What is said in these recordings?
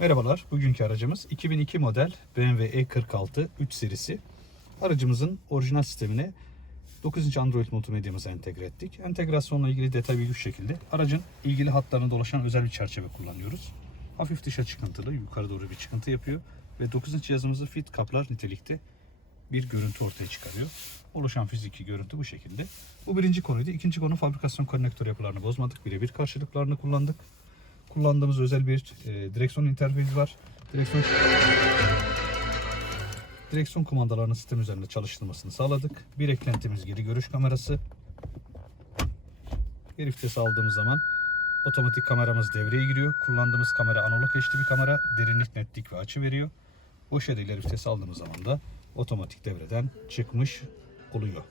Merhabalar, bugünkü aracımız 2002 model BMW E46 3 serisi. Aracımızın orijinal sistemine 9 Android multimedyamızı entegre ettik. Entegrasyonla ilgili detay bilgi şu şekilde. Aracın ilgili hatlarına dolaşan özel bir çerçeve kullanıyoruz. Hafif dışa çıkıntılı, yukarı doğru bir çıkıntı yapıyor. Ve 9 inç cihazımızı fit kaplar nitelikte bir görüntü ortaya çıkarıyor. Oluşan fiziki görüntü bu şekilde. Bu birinci konuydu. İkinci konu fabrikasyon konnektör yapılarını bozmadık. Birebir karşılıklarını kullandık. Kullandığımız özel bir e, direksiyon interfeysi var. Direksiyon direksiyon kumandalarının sistem üzerinde çalıştırmasını sağladık. Bir eklentimiz geri görüş kamerası. Bir vitesi aldığımız zaman otomatik kameramız devreye giriyor. Kullandığımız kamera analog HD bir kamera. Derinlik, netlik ve açı veriyor. Bu şekilde ileri vitesi aldığımız zaman da otomatik devreden çıkmış oluyor.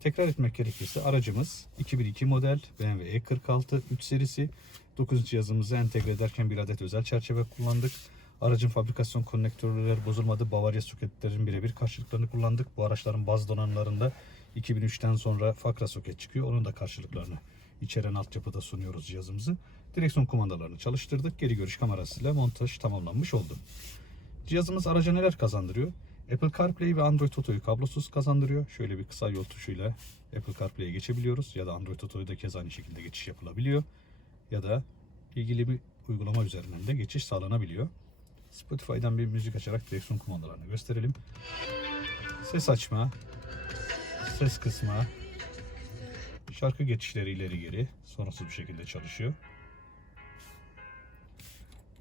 Tekrar etmek gerekirse aracımız 2002 model BMW E46 3 serisi 9 cihazımızı entegre ederken bir adet özel çerçeve kullandık. Aracın fabrikasyon konnektörleri bozulmadı. Bavarya soketlerin birebir karşılıklarını kullandık. Bu araçların bazı donanımlarında 2003'ten sonra fakra soket çıkıyor. Onun da karşılıklarını içeren altyapıda sunuyoruz cihazımızı. Direksiyon kumandalarını çalıştırdık. Geri görüş kamerasıyla montaj tamamlanmış oldu. Cihazımız araca neler kazandırıyor? Apple CarPlay ve Android Auto'yu kablosuz kazandırıyor. Şöyle bir kısa yol tuşuyla Apple CarPlay'e geçebiliyoruz. Ya da Android Auto'yu da kez aynı şekilde geçiş yapılabiliyor. Ya da ilgili bir uygulama üzerinden de geçiş sağlanabiliyor. Spotify'dan bir müzik açarak direksiyon kumandalarını gösterelim. Ses açma, ses kısma, şarkı geçişleri ileri geri sorunsuz bir şekilde çalışıyor.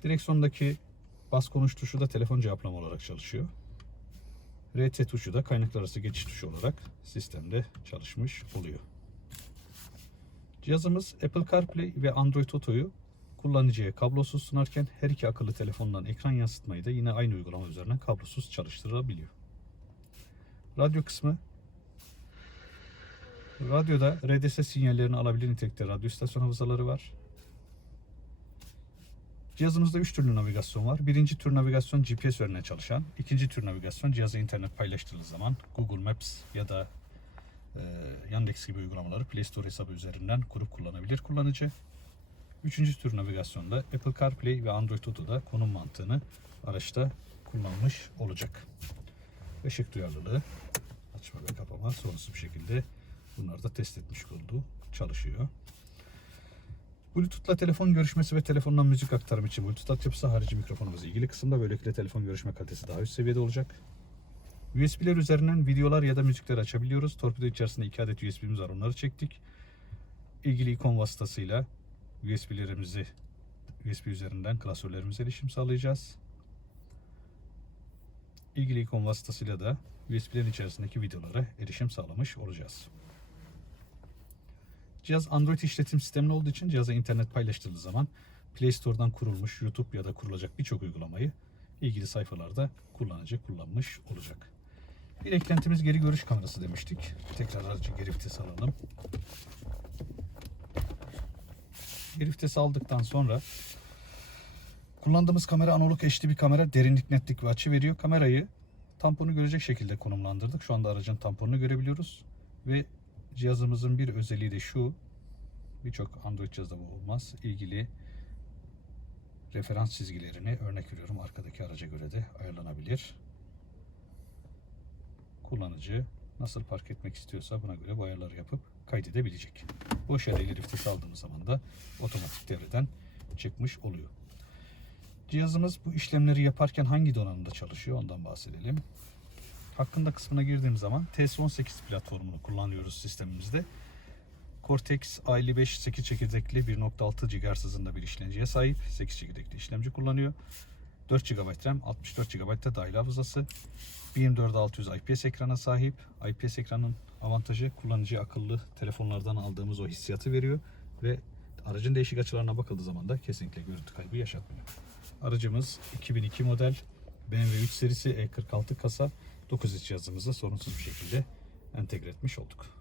Direksiyondaki bas konuş tuşu da telefon cevaplama olarak çalışıyor. RT tuşu da kaynaklar arası geçiş tuşu olarak sistemde çalışmış oluyor. Cihazımız Apple CarPlay ve Android Auto'yu kullanıcıya kablosuz sunarken her iki akıllı telefondan ekran yansıtmayı da yine aynı uygulama üzerinden kablosuz çalıştırabiliyor. Radyo kısmı Radyoda RDS sinyallerini alabilir nitelikte radyo istasyon hafızaları var. Cihazımızda 3 türlü navigasyon var. Birinci tür navigasyon GPS üzerine çalışan. ikinci tür navigasyon cihazı internet paylaştırıldığı zaman Google Maps ya da e, Yandex gibi uygulamaları Play Store hesabı üzerinden kurup kullanabilir kullanıcı. Üçüncü tür navigasyonda Apple CarPlay ve Android Auto'da konum mantığını araçta kullanmış olacak. Işık duyarlılığı açma ve kapama sorunsuz bir şekilde bunları da test etmiş oldu. Çalışıyor. Bluetooth'la telefon görüşmesi ve telefondan müzik aktarımı için Bluetooth altyapısı harici mikrofonumuz ilgili kısımda böylelikle telefon görüşme kalitesi daha üst seviyede olacak. USB'ler üzerinden videolar ya da müzikler açabiliyoruz. Torpido içerisinde iki adet USB'miz var onları çektik. İlgili ikon vasıtasıyla USB'lerimizi USB üzerinden klasörlerimize erişim sağlayacağız. İlgili ikon vasıtasıyla da USB'lerin içerisindeki videolara erişim sağlamış olacağız. Cihaz Android işletim sistemli olduğu için cihaza internet paylaştırıldığı zaman Play Store'dan kurulmuş YouTube ya da kurulacak birçok uygulamayı ilgili sayfalarda kullanıcı kullanmış olacak. Bir eklentimiz geri görüş kamerası demiştik. Tekrar aracı geri vites alalım. Geri vites aldıktan sonra kullandığımız kamera analog HD bir kamera. Derinlik, netlik ve açı veriyor. Kamerayı tamponu görecek şekilde konumlandırdık. Şu anda aracın tamponunu görebiliyoruz. Ve cihazımızın bir özelliği de şu. Birçok Android cihazda bu olmaz. İlgili referans çizgilerini örnek veriyorum arkadaki araca göre de ayarlanabilir. Kullanıcı nasıl park etmek istiyorsa buna göre bu ayarları yapıp kaydedebilecek. Boş yere ileri vites aldığımız zaman da otomatik devreden çıkmış oluyor. Cihazımız bu işlemleri yaparken hangi donanımda çalışıyor ondan bahsedelim. Hakkında kısmına girdiğim zaman TS18 platformunu kullanıyoruz sistemimizde. Cortex A55 8 çekirdekli 1.6 GHz hızında bir işlemciye sahip. 8 çekirdekli işlemci kullanıyor. 4 GB RAM, 64 GB da dahil hafızası. 12600 IPS ekrana sahip. IPS ekranın avantajı kullanıcıya akıllı telefonlardan aldığımız o hissiyatı veriyor ve aracın değişik açılarına bakıldığı zaman da kesinlikle görüntü kaybı yaşatmıyor. Aracımız 2002 model BMW 3 serisi E46 kasa 9 iç cihazımıza sorunsuz bir şekilde entegre etmiş olduk.